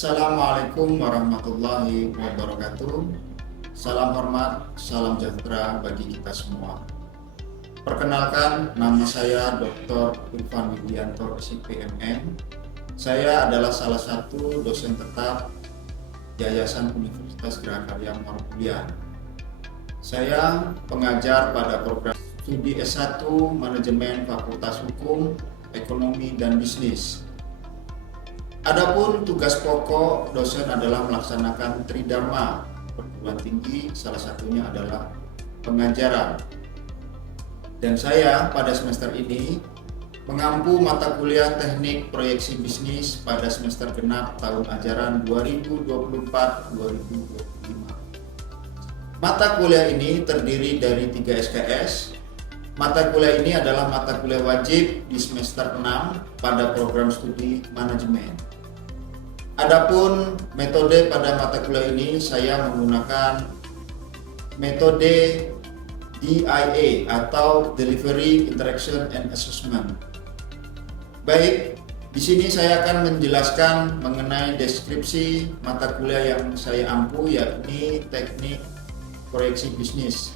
Assalamualaikum warahmatullahi wabarakatuh. Salam hormat, salam sejahtera bagi kita semua. Perkenalkan, nama saya Dr. Irfan Widianto, SIPMM. Saya adalah salah satu dosen tetap Yayasan Universitas Gerakarya Muhammadiyah. Saya pengajar pada program studi S1 Manajemen Fakultas Hukum, Ekonomi, dan Bisnis. Adapun tugas pokok dosen adalah melaksanakan tridharma perguruan tinggi, salah satunya adalah pengajaran. Dan saya pada semester ini mengampu mata kuliah Teknik Proyeksi Bisnis pada semester genap tahun ajaran 2024-2025. Mata kuliah ini terdiri dari 3 SKS. Mata kuliah ini adalah mata kuliah wajib di semester 6 pada program studi manajemen. Adapun metode pada mata kuliah ini saya menggunakan metode DIA atau Delivery, Interaction, and Assessment. Baik, di sini saya akan menjelaskan mengenai deskripsi mata kuliah yang saya ampu, yakni Teknik Proyeksi Bisnis.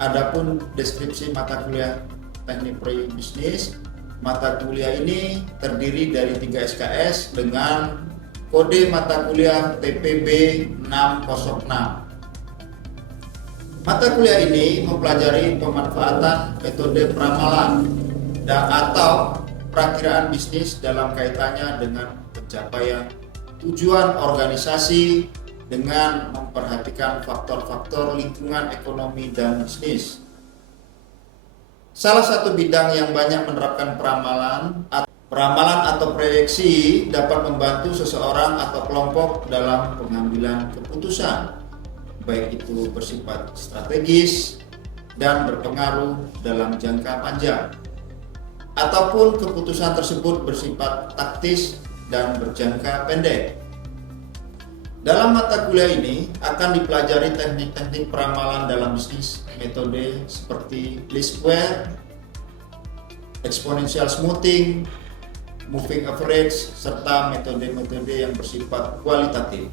Adapun deskripsi mata kuliah Teknik Proyeksi Bisnis, mata kuliah ini terdiri dari 3 SKS dengan kode mata kuliah TPB 606. Mata kuliah ini mempelajari pemanfaatan metode peramalan dan atau perakiraan bisnis dalam kaitannya dengan pencapaian tujuan organisasi dengan memperhatikan faktor-faktor lingkungan ekonomi dan bisnis. Salah satu bidang yang banyak menerapkan peramalan atau proyeksi dapat membantu seseorang atau kelompok dalam pengambilan keputusan, baik itu bersifat strategis dan berpengaruh dalam jangka panjang, ataupun keputusan tersebut bersifat taktis dan berjangka pendek. Dalam mata kuliah ini akan dipelajari teknik-teknik peramalan dalam bisnis, metode seperti least square, exponential smoothing, moving average, serta metode-metode yang bersifat kualitatif.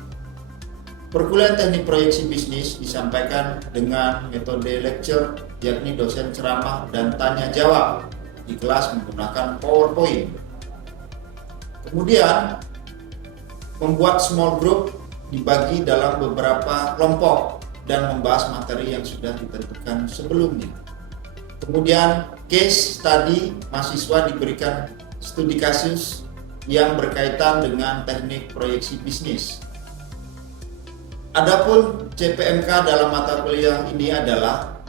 Perkuliahan teknik proyeksi bisnis disampaikan dengan metode lecture, yakni dosen ceramah dan tanya jawab di kelas menggunakan PowerPoint. Kemudian membuat small group dibagi dalam beberapa kelompok dan membahas materi yang sudah ditentukan sebelumnya. Kemudian case study, mahasiswa diberikan studi kasus yang berkaitan dengan teknik proyeksi bisnis. Adapun CPMK dalam mata kuliah ini adalah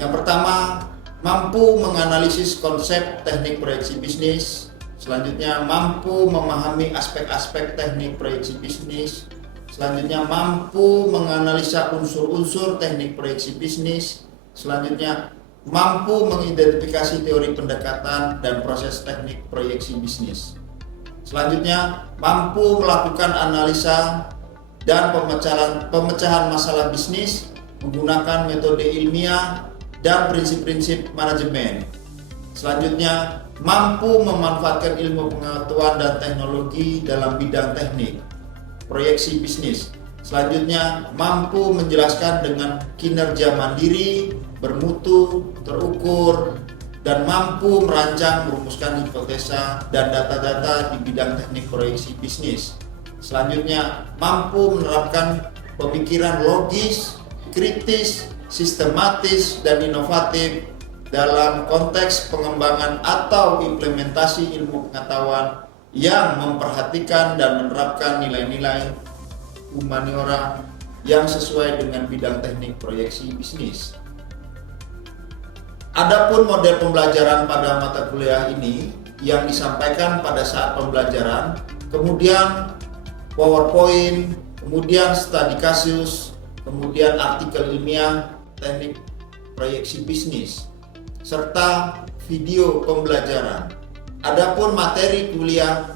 yang pertama, mampu menganalisis konsep teknik proyeksi bisnis. Selanjutnya, mampu memahami aspek-aspek teknik proyeksi bisnis. Selanjutnya, mampu menganalisa unsur-unsur teknik proyeksi bisnis. Selanjutnya, mampu mengidentifikasi teori pendekatan dan proses teknik proyeksi bisnis. Selanjutnya, mampu melakukan analisa dan pemecahan masalah bisnis menggunakan metode ilmiah dan prinsip-prinsip manajemen. Selanjutnya, mampu memanfaatkan ilmu pengetahuan dan teknologi dalam bidang teknik proyeksi bisnis. Selanjutnya, mampu menjelaskan dengan kinerja mandiri, bermutu, terukur, dan mampu merancang, merumuskan hipotesa dan data-data di bidang teknik proyeksi bisnis. Selanjutnya, mampu menerapkan pemikiran logis, kritis, sistematis, dan inovatif dalam konteks pengembangan atau implementasi ilmu pengetahuan yang memperhatikan dan menerapkan nilai-nilai humaniora yang sesuai dengan bidang teknik proyeksi bisnis. Adapun model pembelajaran pada mata kuliah ini yang disampaikan pada saat pembelajaran, kemudian PowerPoint, kemudian studi kasus, kemudian artikel ilmiah teknik proyeksi bisnis, serta video pembelajaran. Adapun materi kuliah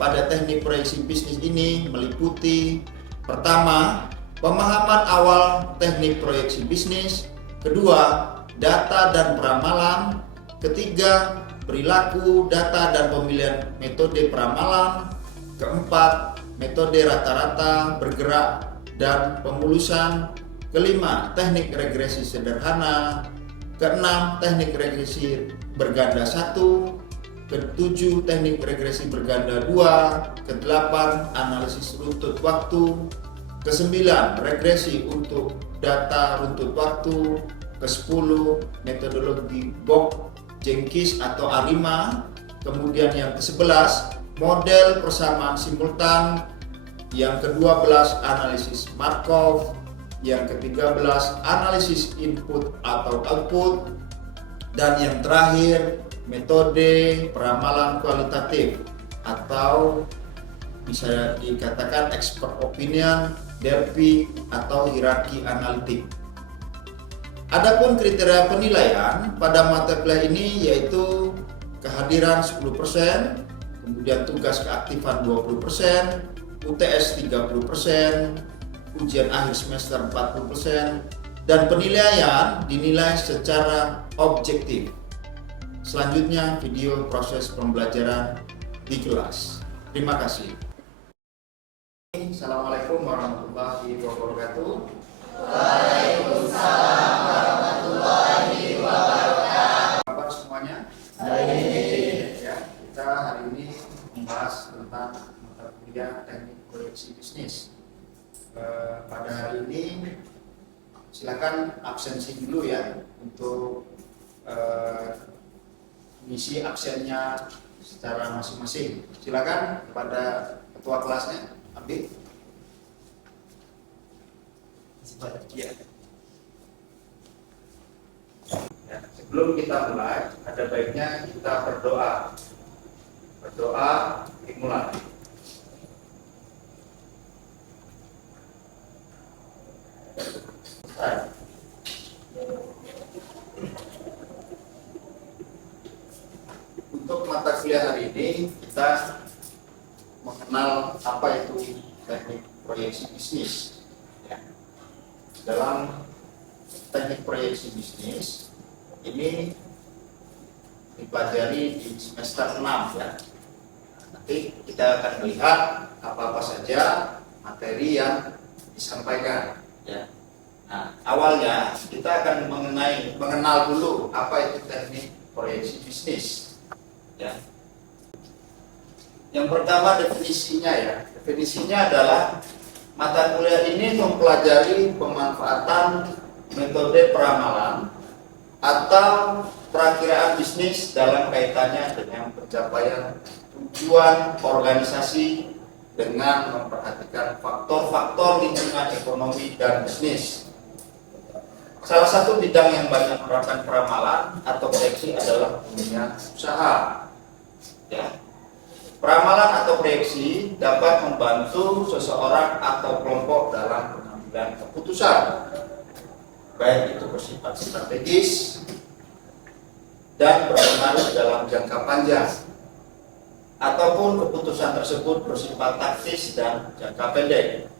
pada teknik proyeksi bisnis ini meliputi pertama, pemahaman awal teknik proyeksi bisnis, kedua, data dan peramalan, ketiga, perilaku, data dan pemilihan metode peramalan, keempat, metode rata-rata, bergerak, dan pemulusan. Kelima, teknik regresi sederhana. Keenam, teknik regresi berganda 1. Ketujuh, teknik regresi berganda 2. Kedelapan, analisis runtut waktu. Kesembilan, regresi untuk data runtut waktu. Kesepuluh, metodologi Bock-Jenkins atau ARIMA. Kemudian yang ke-11, model persamaan simultan. Yang ke-12, analisis Markov. Yang ke-13, analisis input atau output. Dan yang terakhir, metode peramalan kualitatif atau bisa dikatakan expert opinion, DERPI atau hierarki analitik. Adapun kriteria penilaian pada mata kuliah ini yaitu kehadiran 10%, kemudian tugas keaktifan 20%, UTS 30%, ujian akhir semester 40%, dan penilaian dinilai secara objektif. Selanjutnya video proses pembelajaran di kelas. Terima kasih. Assalamualaikum warahmatullahi wabarakatuh. Waalaikumsalam warahmatullahi wabarakatuh. Apa kabar semuanya? Baik. Ya, kita hari ini membahas tentang mata kuliah teknik proyeksi bisnis. Pada hari ini silakan absensi dulu ya untuk mengisi absennya secara masing-masing. Silakan kepada ketua kelasnya ambil. Ya. Ya, sebelum kita mulai, ada baiknya kita berdoa. Berdoa dimulai. Untuk mata kuliah hari ini kita mengenal apa itu teknik proyeksi bisnis. Ya. Dalam teknik proyeksi bisnis ini dipelajari di semester 6 ya. Nanti kita akan melihat apa-apa saja materi yang disampaikan ya. Nah, awalnya kita akan mengenal dulu apa itu teknik proyeksi bisnis ya. Yang pertama definisinya ya. Definisinya adalah mata kuliah ini mempelajari pemanfaatan metode peramalan atau perakiraan bisnis dalam kaitannya dengan pencapaian tujuan organisasi dengan memperhatikan faktor-faktor lingkungan ekonomi dan bisnis. Salah satu bidang yang banyak menerapkan peramalan atau proyeksi adalah dunia usaha. Ya. Peramalan atau proyeksi dapat membantu seseorang atau kelompok dalam pengambilan keputusan, baik itu bersifat strategis dan berpengaruh dalam jangka panjang, ataupun keputusan tersebut bersifat taktis dan jangka pendek.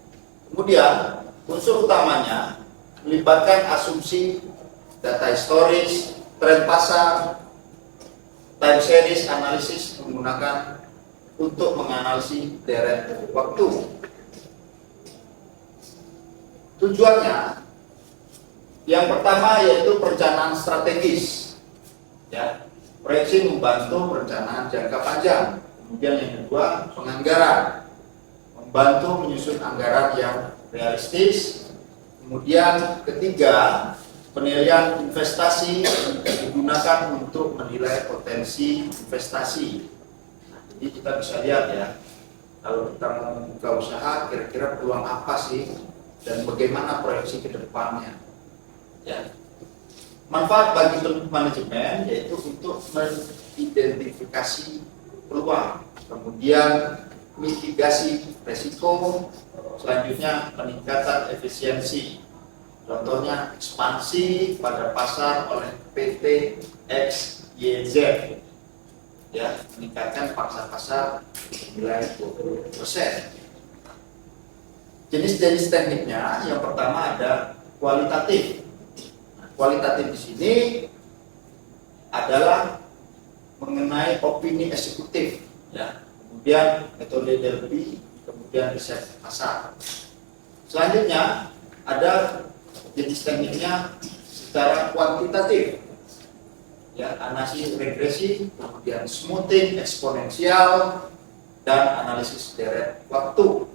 Kemudian, unsur utamanya melibatkan asumsi, data historis, tren pasar, time series analisis menggunakan untuk menganalisis deret waktu. Tujuannya yang pertama yaitu perencanaan strategis. Ya, proyeksi membantu perencanaan jangka panjang. Kemudian yang kedua, penganggaran, membantu menyusun anggaran yang realistis. Kemudian ketiga, penilaian investasi digunakan untuk menilai potensi investasi. Jadi kita bisa lihat ya, kalau kita mau membuka usaha, kira-kira peluang apa sih dan bagaimana proyeksi ke depannya. Ya. Manfaat bagi manajemen yaitu untuk mengidentifikasi peluang, kemudian mitigasi resiko, selanjutnya peningkatan efisiensi. Contohnya ekspansi pada pasar oleh PT XYZ, ya, meningkatkan pangsa pasar nilai 20%. Jenis-jenis tekniknya yang pertama ada kualitatif. Kualitatif di sini adalah mengenai opini eksekutif, ya. Kemudian metode DERPI, kemudian kemudian riset pasar. Selanjutnya ada jenis tekniknya secara kuantitatif, ya, analisis regresi, kemudian smoothing, eksponensial, dan analisis deret waktu.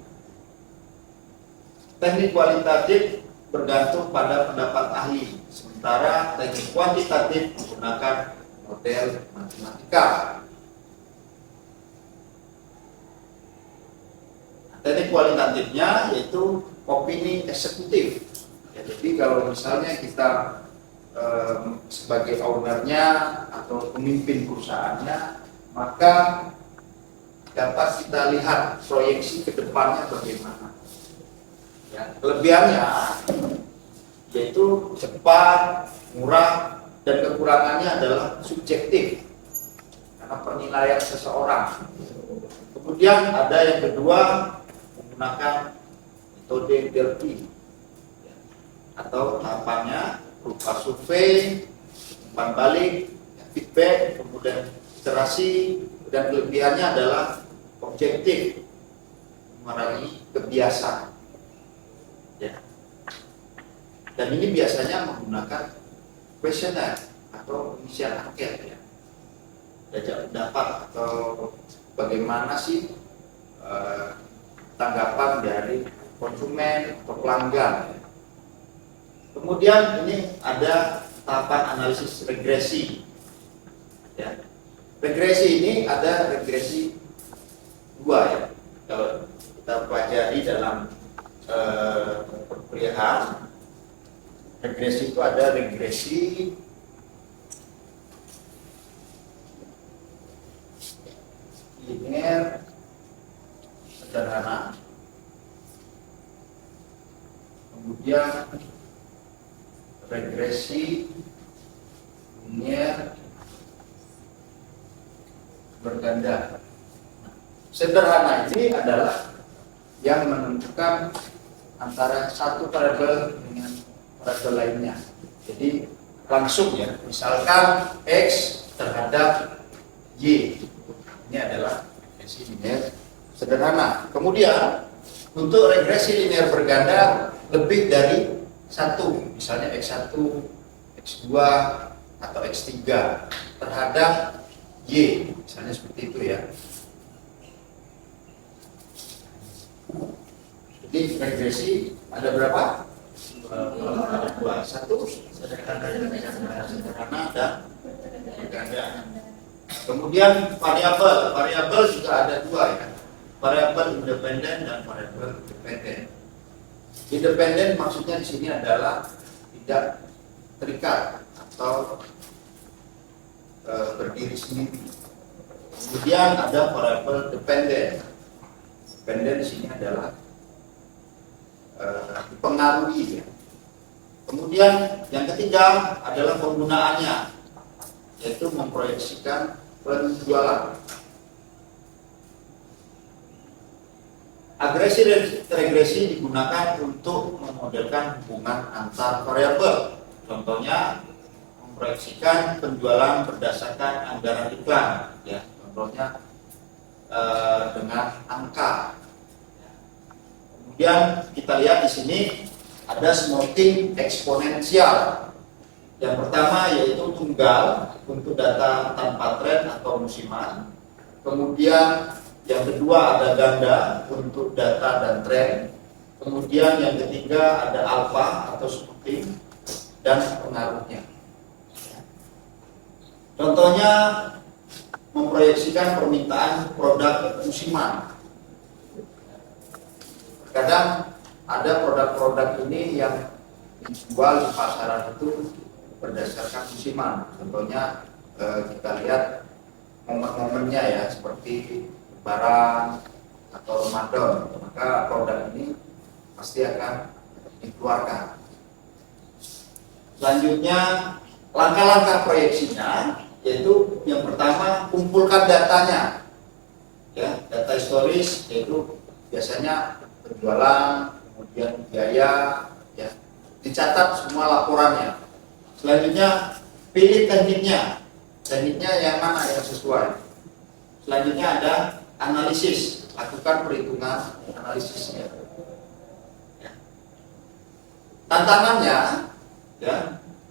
Teknik kualitatif bergantung pada pendapat ahli, sementara teknik kuantitatif menggunakan model matematika. Teknik kualitatifnya yaitu opini eksekutif. Ya, jadi kalau misalnya kita sebagai ownernya atau pemimpin perusahaannya, maka dapat kita lihat proyeksi ke depannya bagaimana. Ya, kelebihannya yaitu cepat, murah, dan kekurangannya adalah subjektif karena penilaian seseorang. Kemudian ada yang kedua, menggunakan metode Delphi atau tahapannya berupa survei, umpan balik, feedback, kemudian iterasi, dan kelebihannya adalah objektif, mengurangi kebiasaan. Ya. Dan ini biasanya menggunakan kuesioner atau pengisian angket, ya, jajak pendapat atau bagaimana sih tanggapan dari konsumen atau pelanggan. Kemudian ini ada tahapan analisis regresi. Ya. Regresi ini ada regresi dua, ya. Kalau kita pelajari dalam perkuliahan, regresi itu ada regresi linear sederhana, kemudian regresi linear berganda. Sederhana ini adalah yang menentukan antara satu variabel dengan variabel lainnya. Jadi langsung, ya, misalkan X terhadap Y. Ini adalah regresi linear sederhana. Kemudian untuk regresi linear berganda lebih dari satu, misalnya X1, X2, atau X3 terhadap Y, misalnya seperti itu, ya. Jadi regresi ada berapa? Dua. Satu sederhana dan berganda. Kemudian variabel juga ada dua, ya. Variabel independen dan variabel dependen. Independen maksudnya di sini adalah tidak terikat atau berdiri sendiri. Kemudian ada variabel dependen. Dependen di sini adalah dipengaruhi, ya. Kemudian yang ketiga adalah penggunaannya, yaitu memproyeksikan penjualan. Agresi regresi digunakan untuk memodelkan hubungan antar variabel. Contohnya memproyeksikan penjualan berdasarkan anggaran iklan, ya. Contohnya dengan angka. Kemudian kita lihat di sini ada smoothing eksponensial. Yang pertama yaitu tunggal untuk data tanpa tren atau musiman. Kemudian yang kedua ada ganda untuk data dan tren. Kemudian yang ketiga ada alpha atau smoothing dan pengaruhnya. Contohnya memproyeksikan permintaan produk musiman. Kadang ada produk-produk ini yang dijual di pasaran itu berdasarkan musiman. Contohnya kita lihat momen-momennya, ya, seperti Lebaran atau Ramadan, maka produk ini pasti akan dikeluarkan. Selanjutnya langkah-langkah proyeksinya, yaitu yang pertama kumpulkan datanya, ya, data historis, yaitu biasanya penjualan, kemudian biaya, ya, dicatat semua laporannya. Selanjutnya pilih tekniknya yang mana yang sesuai. Selanjutnya ada analisis, lakukan perhitungan analisisnya. Tantangannya, ya,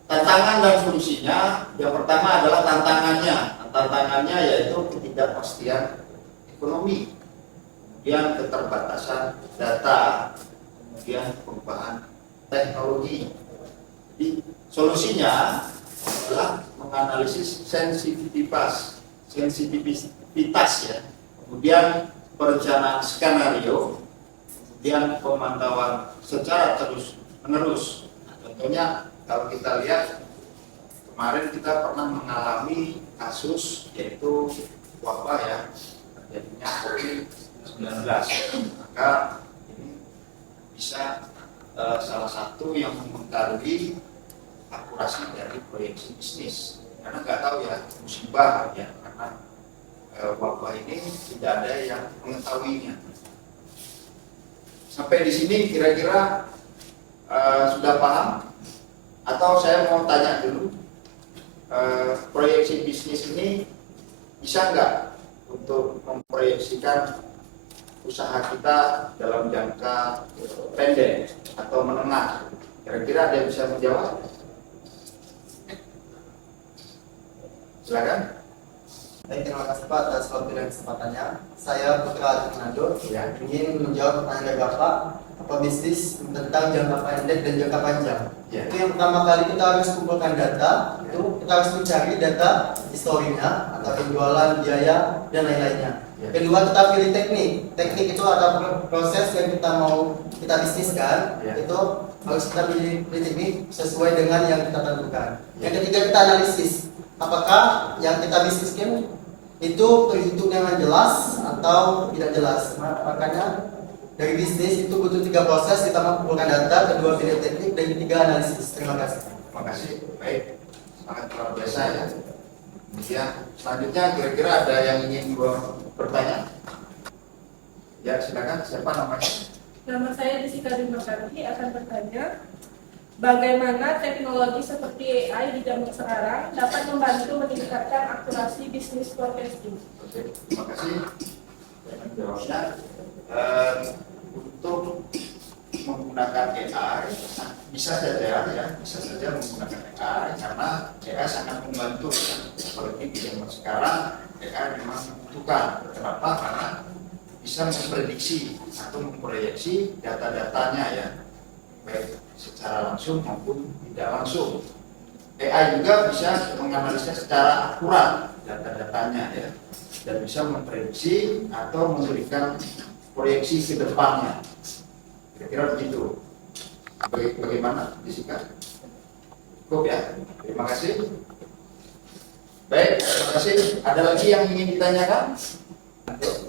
tantangan dan solusinya. Yang pertama adalah tantangannya. Tantangannya yaitu ketidakpastian ekonomi, kemudian keterbatasan data, kemudian perubahan teknologi. Jadi solusinya adalah menganalisis sensitivitas ya, kemudian perencanaan skenario, kemudian pemantauan secara terus menerus. Contohnya kalau kita lihat kemarin kita pernah mengalami kasus yaitu wabah ya, terjadinya COVID-19, maka ini bisa salah satu yang mempengaruhi akurasi dari proyeksi bisnis, karena nggak tahu ya musibah ya, karena wabah ini tidak ada yang mengetahuinya. Sampai di sini kira-kira sudah paham? Atau saya mau tanya dulu, proyeksi bisnis ini bisa nggak untuk memproyeksikan usaha kita dalam jangka pendek atau menengah? Kira-kira ada yang bisa menjawab? Silakan. Baik, terima kasih Pak atas waktu dan kesempatannya. Saya Putra Fernando Ya. ingin menjawab pertanyaan dari Bapak, apa bisnis tentang jangka pendek dan jangka panjang. Ya. Itu yang pertama kali kita harus kumpulkan data, itu kita harus mencari data historinya atau penjualan, biaya dan lain-lainnya. Ya. Kedua, kita pilih teknik. Teknik itu ada proses yang kita mau kita bisniskan, Ya. itu harus kita pilih teknik sesuai dengan yang kita tentukan. Yang ketiga, kita analisis. Apakah yang kita bisniskan itu terhitung dengan jelas atau tidak jelas. Makanya dari bisnis itu butuh 3 proses, kita mengumpulkan data, kedua pilih teknik, dan ketiga analisis. Terima kasih. Terima kasih. Baik, sangat luar biasa ya. Kemudian selanjutnya kira-kira ada yang ingin bertanya? Ya, silakan. Siapa namanya? Nama saya Jessica Dimakanti akan bertanya, bagaimana teknologi seperti AI di zaman sekarang dapat membantu meningkatkan akurasi bisnis forecasting? Oke, terima kasih. Jawabnya, untuk menggunakan AI bisa saja ya, bisa saja menggunakan AI karena AI sangat membantu. Apalagi di zaman sekarang AI memang membutuhkan. Kenapa? Karena bisa memprediksi atau memproyeksi data-datanya ya, baik secara langsung maupun tidak langsung. AI juga bisa menganalisa secara akurat data-datanya ya, dan bisa memprediksi atau memberikan proyeksi ke depannya. Kira-kira begitu. Bagaimana, Jessica? Cukup ya? Terima kasih. Baik, terima kasih. Ada lagi yang ingin ditanyakan?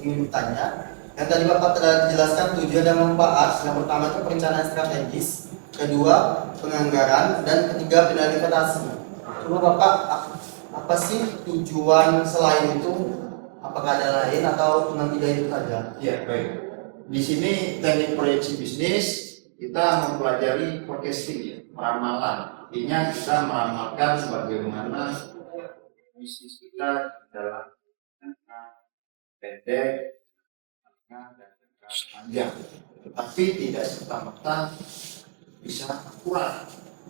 Ingin bertanya, yang tadi Bapak telah dijelaskan tujuan dan manfaat. Yang pertama itu perencanaan strategis, kedua penganggaran, dan ketiga planifikasi. Coba Bapak, apa sih tujuan selain itu? Apakah ada lain atau cuma tidak itu saja? Ya, baik. Di sini teknik proyeksi bisnis kita mempelajari forecasting ya, meramalan. Intinya kita meramalkan bagaimana bisnis kita dalam jangka pendek, menengah, dan jangka panjang. Tetapi tidak serta-merta bisa akurat.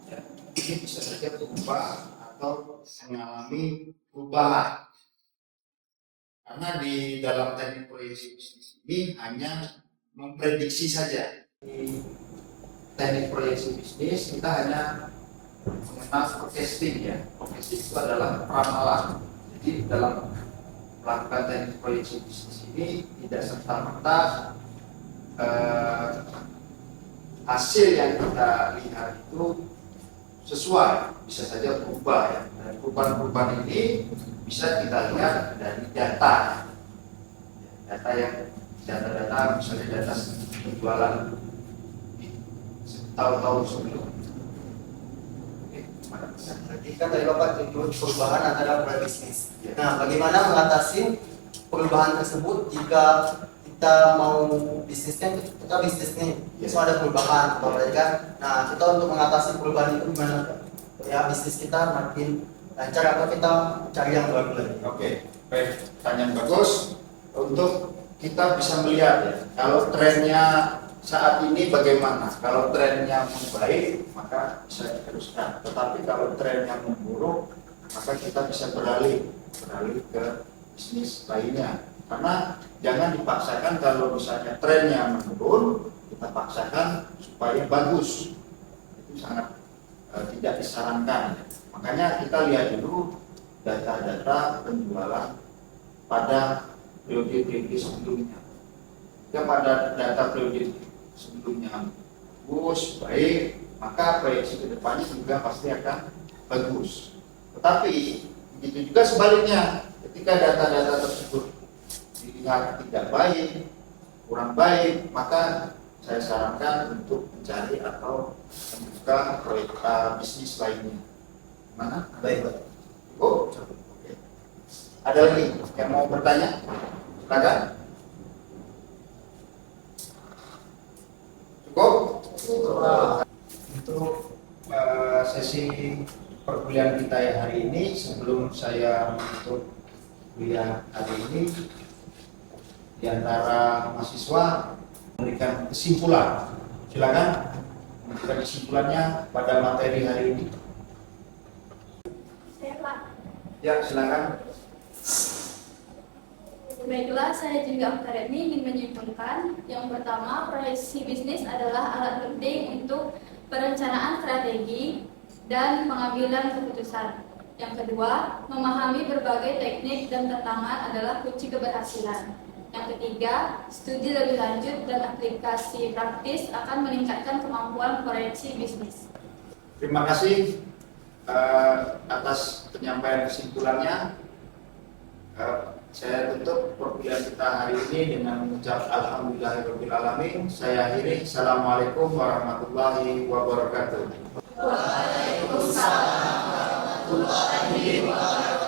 Ya. Ini bisa saja berubah atau mengalami perubahan. Karena di dalam teknik proyeksi bisnis ini hanya memprediksi saja. Di teknik proyeksi bisnis kita hanya mengenal forecasting ya. Forecasting itu adalah ramalan. Jadi dalam melakukan teknik proyeksi bisnis ini tidak serta-merta hasil yang kita lihat itu sesuai, bisa saja berubah ya. Dan perubahan-perubahan ini bisa kita lihat dari data misalnya data penjualan tahun-tahun sebelum. Berarti kan tadi Bapak menyebut perubahan antara proyek bisnis. Nah, bagaimana mengatasi perubahan tersebut jika kita mau bisnisnya, kita bisnis nih, terus ada perubahan, Bapak tadi kan. Nah, kita untuk mengatasi perubahan itu gimana? Ya, bisnis kita makin lancar atau kita cari yang baru lagi? Oke, baik, pertanyaan bagus. Untuk kita bisa melihat ya, kalau trennya saat ini bagaimana. Kalau trennya membaik, maka bisa diteruskan. Tetapi kalau trennya memburuk, maka kita bisa beralih ke bisnis lainnya. Karena jangan dipaksakan kalau misalnya trennya menurun, kita paksakan supaya bagus. Itu sangat tidak disarankan. Makanya kita lihat dulu data-data penjualan pada periode sebelumnya. Jika pada data periode sebelumnya bagus, baik, maka proyeksi ke depannya juga pasti akan bagus. Tetapi begitu juga sebaliknya, ketika data-data tersebut dilihat tidak baik, kurang baik, maka saya sarankan untuk mencari atau membuka proyek bisnis lainnya. Mana? Baik, Pak. Oh, oke. Ada lagi yang mau bertanya? Silakan. Cukup? Untuk sesi perkuliahan kita yang hari ini, sebelum saya menutup kuliah hari ini, di antara mahasiswa memberikan kesimpulan. Silakan memberikan kesimpulannya pada materi hari ini. Ya, silakan. Baiklah, saya juga akademi ingin menyimpulkan yang pertama, proyeksi bisnis adalah alat penting untuk perencanaan strategi dan pengambilan keputusan. Yang kedua, memahami berbagai teknik dan tantangan adalah kunci keberhasilan. Yang ketiga, studi lebih lanjut dan aplikasi praktis akan meningkatkan kemampuan proyeksi bisnis. Terima kasih atas penyampaian kesimpulannya. Saya tutup perkuliahan kita hari ini dengan mengucap alhamdulillahirabbil alamin. Saya akhiri. Assalamualaikum warahmatullahi wabarakatuh. Waalaikumsalam warahmatullahi wabarakatuh.